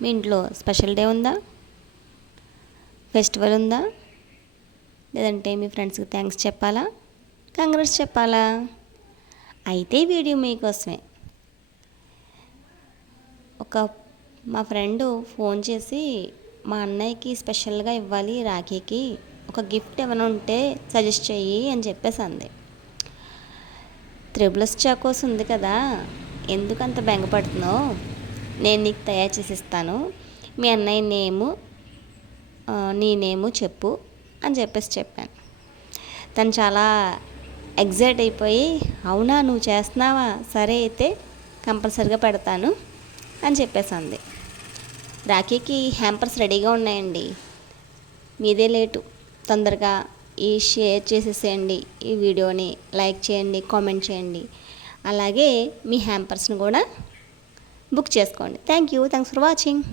మీ ఇంట్లో special day ఉందా, festival ఉందా, లేదంటే మీ ఫ్రెండ్స్కి థ్యాంక్స్ చెప్పాలా, కంగ్రాట్స్ చెప్పాలా? అయితే వీడియో మీకోసమే. మా ఫ్రెండు ఫోన్ చేసి మా అన్నయ్యకి స్పెషల్గా ఇవ్వాలి రాఖీకి, ఒక గిఫ్ట్ ఏమైనా ఉంటే సజెస్ట్ చెయ్యి అని చెప్పేసి అంది. త్రిబుల్స్ చాకోస్ ఉంది కదా, ఎందుకు అంత బెంగపడుతున్నావు, నేను నీకు తయారు చేసి ఇస్తాను, మీ అన్నయ్య నీ నేము చెప్పు అని చెప్పాను. తను చాలా ఎగ్జైట్ అయిపోయి, అవునా నువ్వు చేస్తున్నావా, సరే అయితే కంపల్సరిగా పెడతాను అని చెప్పేసింది. రాఖీకి హ్యాంపర్స్ రెడీగా ఉన్నాయండి, మీదే లేటు, తొందరగా షేర్ చేసేసేయండి, ఈ వీడియోని లైక్ చేయండి, కామెంట్ చేయండి, అలాగే మీ హ్యాంపర్స్ని కూడా బుక్ చేసుకోండి. Thanks for watching.